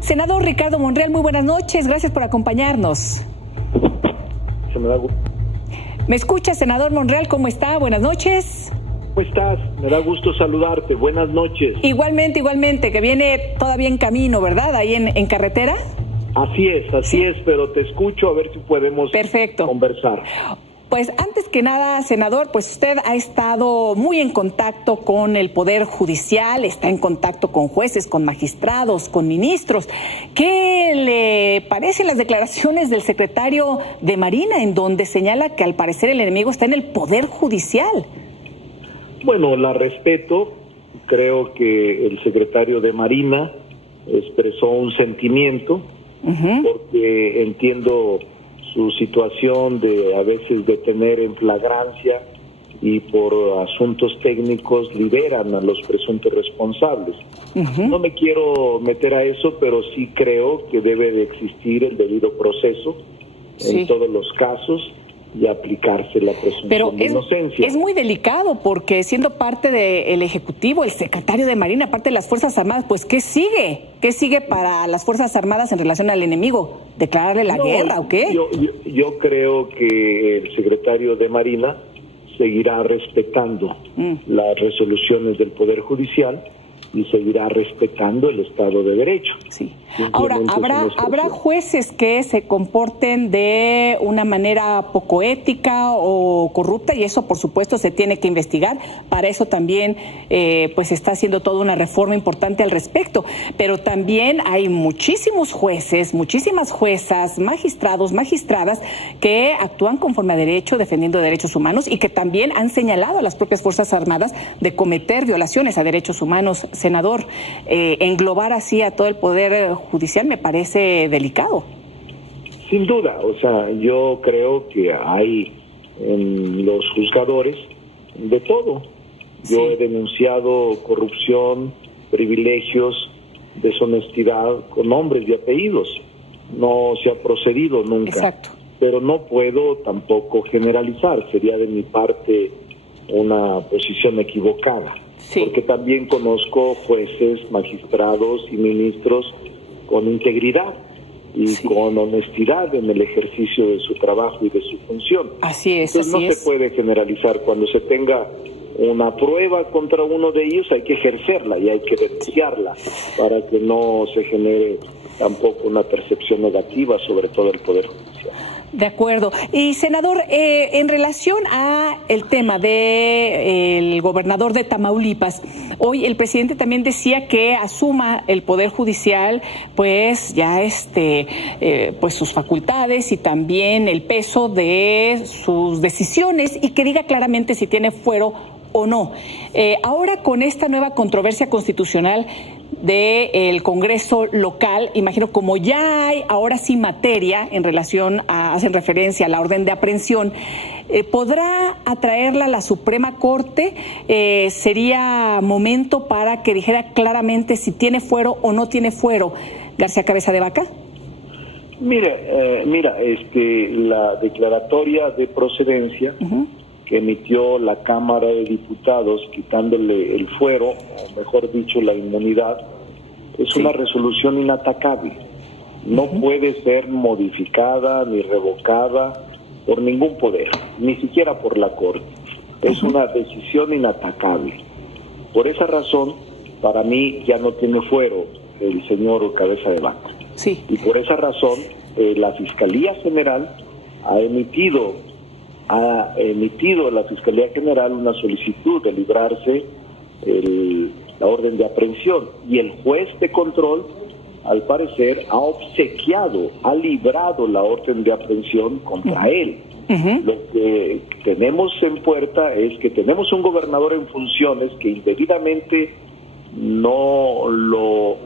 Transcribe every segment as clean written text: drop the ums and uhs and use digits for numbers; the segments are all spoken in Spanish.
Senador Ricardo Monreal, muy buenas noches, gracias por acompañarnos. ¿Me escucha, senador Monreal? ¿Cómo está? Buenas noches. ¿Cómo estás? Me da gusto saludarte. Buenas noches. Igualmente, que viene todavía en camino, ¿verdad? Ahí en carretera. Así es, pero te escucho a ver si podemos conversar. Pues antes que nada, senador, pues usted ha estado muy en contacto con el Poder Judicial, está en contacto con jueces, con magistrados, con ministros. ¿Qué le parecen las declaraciones del secretario de Marina, en donde señala que al parecer el enemigo está en el Poder Judicial? Bueno, la respeto. Creo que el secretario de Marina expresó un sentimiento, porque entiendo su situación de a veces detener en flagrancia y por asuntos técnicos liberan a los presuntos responsables. No me quiero meter a eso, pero sí creo que debe de existir el debido proceso en todos los casos y aplicarse la presunción de inocencia. Es muy delicado porque siendo parte del Ejecutivo, el secretario de Marina, parte de las Fuerzas Armadas, pues ¿qué sigue? ¿Qué sigue para las Fuerzas Armadas en relación al enemigo? ¿Declararle la guerra o qué? Yo creo que el secretario de Marina seguirá respetando las resoluciones del Poder Judicial y seguirá respetando el Estado de Derecho. Sí. Ahora, ¿habrá jueces que se comporten de una manera poco ética o corrupta? Y eso, por supuesto, se tiene que investigar. Para eso también pues se está haciendo toda una reforma importante al respecto. Pero también hay muchísimos jueces, muchísimas juezas, magistrados, magistradas que actúan conforme a derecho, defendiendo derechos humanos y que también han señalado a las propias Fuerzas Armadas de cometer violaciones a derechos humanos. Senador, englobar así a todo el Poder Judicial me parece delicado. Sin duda, o sea, yo creo que hay en los juzgadores de todo. Yo he denunciado corrupción, privilegios, deshonestidad con nombres y apellidos. No se ha procedido nunca. Exacto. Pero no puedo tampoco generalizar, sería de mi parte una posición equivocada. Porque también conozco jueces, magistrados y ministros con integridad y con honestidad en el ejercicio de su trabajo y de su función. Así es. Entonces no se puede generalizar. Cuando se tenga una prueba contra uno de ellos hay que ejercerla y hay que denunciarla para que no se genere tampoco una percepción negativa sobre todo el Poder Judicial. De acuerdo. Y, senador, en relación a el tema del gobernador de Tamaulipas, hoy el presidente también decía que asuma el Poder Judicial, pues ya pues sus facultades y también el peso de sus decisiones y que diga claramente si tiene fuero o no. Ahora con esta nueva controversia constitucional del Congreso local, imagino como ya hay ahora sí materia en relación hacen referencia a la orden de aprehensión, ¿podrá atraerla a la Suprema Corte? ¿Sería momento para que dijera claramente si tiene fuero o no tiene fuero García Cabeza de Vaca? Mira, la declaratoria de procedencia que emitió la Cámara de Diputados quitándole el fuero, o mejor dicho, la inmunidad, es una resolución inatacable. No puede ser modificada ni revocada por ningún poder, ni siquiera por la Corte. Es una decisión inatacable. Por esa razón, para mí ya no tiene fuero el señor Cabeza de Vaca. Y por esa razón, la Fiscalía General ha emitido la Fiscalía General una solicitud de librarse la orden de aprehensión y el juez de control, al parecer, ha librado la orden de aprehensión contra él. Lo que tenemos en puerta es que tenemos un gobernador en funciones que indebidamente no lo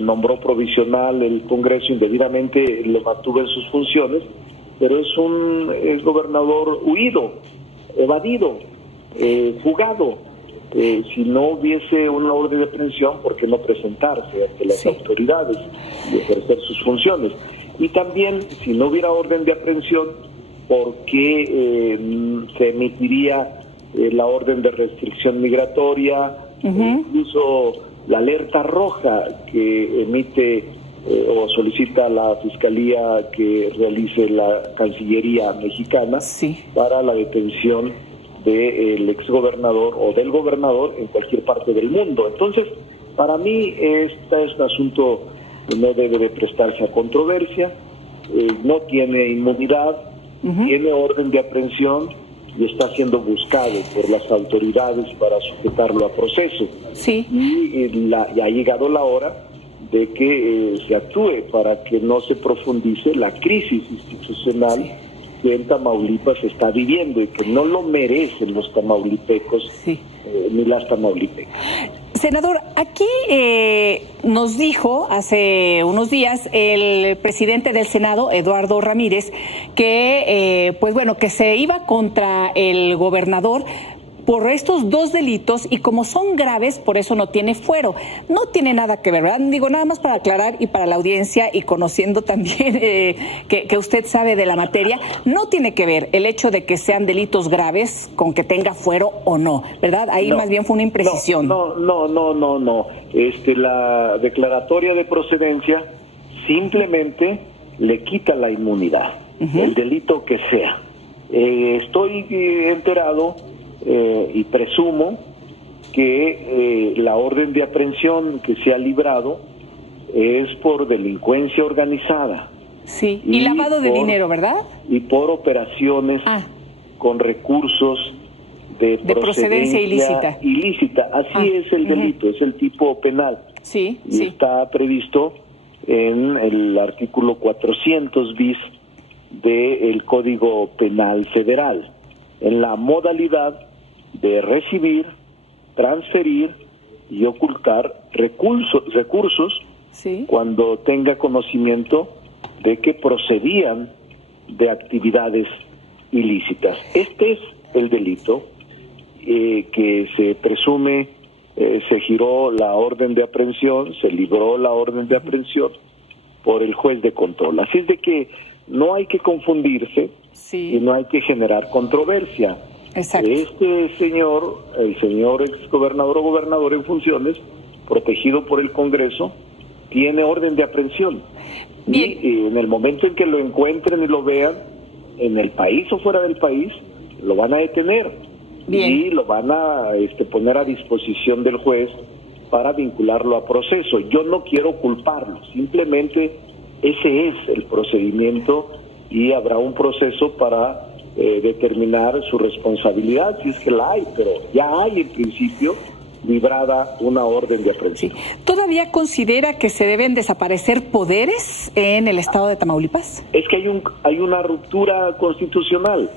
nombró provisional el Congreso, indebidamente lo mantuvo en sus funciones, pero es un gobernador huido, evadido, fugado. Si no hubiese una orden de aprehensión, ¿por qué no presentarse ante las autoridades y ejercer sus funciones? Y también, si no hubiera orden de aprehensión, ¿por qué se emitiría la orden de restricción migratoria, incluso la alerta roja que emite o solicita a la Fiscalía que realice la Cancillería mexicana para la detención del exgobernador o del gobernador en cualquier parte del mundo. Entonces, para mí, este es un asunto que no debe de prestarse a controversia, no tiene inmunidad, tiene orden de aprehensión y está siendo buscado por las autoridades para sujetarlo a proceso. Y ha llegado la hora de que se actúe para que no se profundice la crisis institucional que en Tamaulipas se está viviendo y que no lo merecen los tamaulipecos ni las tamaulipecas. Senador, aquí nos dijo hace unos días el presidente del Senado, Eduardo Ramírez, que que se iba contra el gobernador por estos dos delitos y como son graves, por eso no tiene fuero. No tiene nada que ver, ¿verdad? Digo, nada más para aclarar y para la audiencia y conociendo también que usted sabe de la materia, no tiene que ver el hecho de que sean delitos graves con que tenga fuero o no, ¿verdad? Ahí más bien fue una imprecisión. No. La declaratoria de procedencia simplemente le quita la inmunidad, el delito que sea. Estoy enterado y presumo que la orden de aprehensión que se ha librado es por delincuencia organizada. Y lavado de dinero, ¿verdad? Y por operaciones con recursos de procedencia ilícita. Así es el delito, es el tipo penal. Y está previsto en el artículo 400 bis del Código Penal Federal, en la modalidad de recibir, transferir y ocultar recursos cuando tenga conocimiento de que procedían de actividades ilícitas. Este es el delito que se presume, se giró la orden de aprehensión, se libró la orden de aprehensión por el juez de control. Así es de que no hay que confundirse y no hay que generar controversia. Este señor, el señor exgobernador o gobernador en funciones, protegido por el Congreso, tiene orden de aprehensión. Y en el momento en que lo encuentren y lo vean, en el país o fuera del país, lo van a detener y lo van a poner a disposición del juez para vincularlo a proceso. Yo no quiero culparlo, simplemente ese es el procedimiento y habrá un proceso para determinar su responsabilidad, si es que la hay, pero ya hay en principio librada una orden de aprehensión. ¿Todavía considera que se deben desaparecer poderes en el estado de Tamaulipas? Es que hay una ruptura constitucional,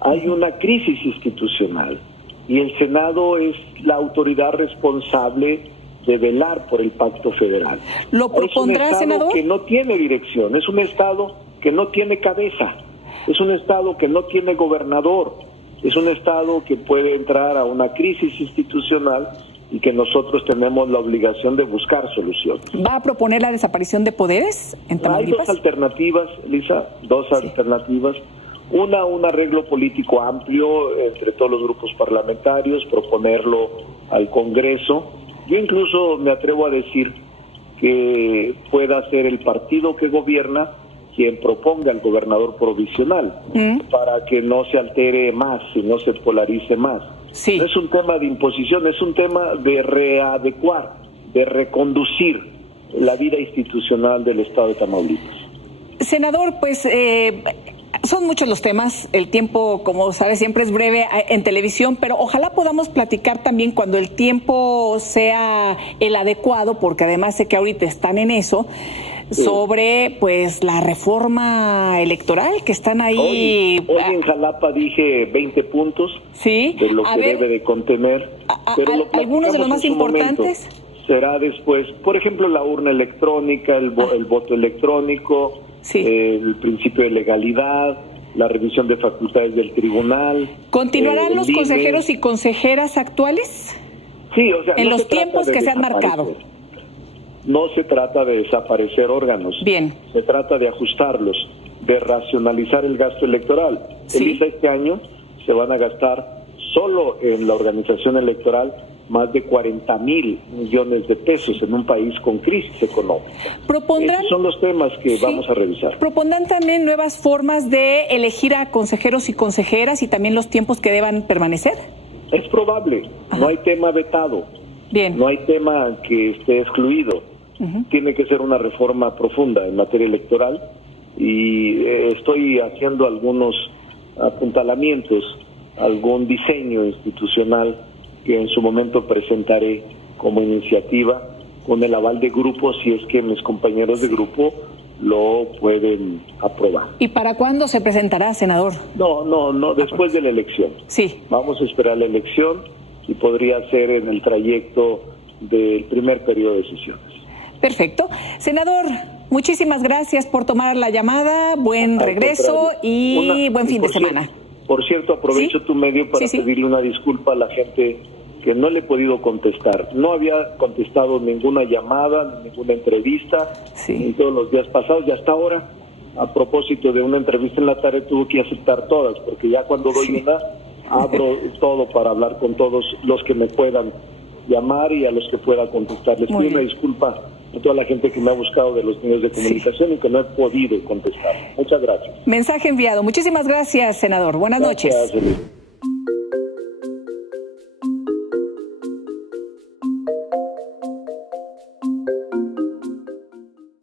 hay una crisis institucional y el Senado es la autoridad responsable de velar por el pacto federal. ¿Lo propondrá, senador? Es un estado que no tiene dirección, es un estado que no tiene cabeza, es un estado que no tiene gobernador, es un estado que puede entrar a una crisis institucional y que nosotros tenemos la obligación de buscar soluciones. ¿Va a proponer la desaparición de poderes en Tamaulipas? Hay dos alternativas, Lisa, alternativas. Una, un arreglo político amplio entre todos los grupos parlamentarios, proponerlo al Congreso. Yo incluso me atrevo a decir que pueda ser el partido que gobierna quien proponga al gobernador provisional para que no se altere más y no se polarice más. No es un tema de imposición, es un tema de readecuar, de reconducir la vida institucional del estado de Tamaulipas. Senador, pues son muchos los temas, el tiempo, como sabe, siempre es breve en televisión, pero ojalá podamos platicar también cuando el tiempo sea el adecuado, porque además sé que ahorita están en eso, sobre pues la reforma electoral que están ahí. Hoy en Jalapa dije 20 puntos de lo que debe de contener. Pero algunos de los más importantes. Será después, por ejemplo, la urna electrónica, el voto electrónico, el principio de legalidad, la revisión de facultades del tribunal. ¿Continuarán los consejeros y consejeras actuales? Sí, o sea, en los tiempos que se han marcado. No se trata de desaparecer órganos. Bien. Se trata de ajustarlos, de racionalizar el gasto electoral. Elisa, este año se van a gastar solo en la organización electoral más de 40,000 millones de pesos en un país con crisis económica. Propondrán, Esos son los temas que sí, vamos a revisar. propondrán también nuevas formas de elegir a consejeros y consejeras y también los tiempos que deban permanecer. Es probable, no hay tema vetado, Bien. no hay tema que esté excluido. Tiene que ser una reforma profunda en materia electoral y estoy haciendo algunos apuntalamientos, algún diseño institucional que en su momento presentaré como iniciativa con el aval de grupo si es que mis compañeros de grupo lo pueden aprobar. ¿Y para cuándo se presentará, senador? No, después de la elección. Sí. Vamos a esperar la elección y podría ser en el trayecto del primer periodo de sesiones. Perfecto. Senador, muchísimas gracias por tomar la llamada, buen regreso y buen fin de semana. Por cierto, aprovecho ¿Sí? tu medio para Sí. pedirle una disculpa a la gente que no le he podido contestar. No había contestado ninguna llamada, ninguna entrevista, en todos los días pasados y hasta ahora, a propósito de una entrevista en la tarde, tuve que aceptar todas, porque ya cuando doy una, abro todo para hablar con todos los que me puedan llamar y a los que pueda contestar. Les pido una disculpa a toda la gente que me ha buscado de los medios de comunicación y que no he podido contestar. Muchas gracias. Mensaje enviado. Muchísimas gracias, senador. Buenas noches. Gracias, Elisa.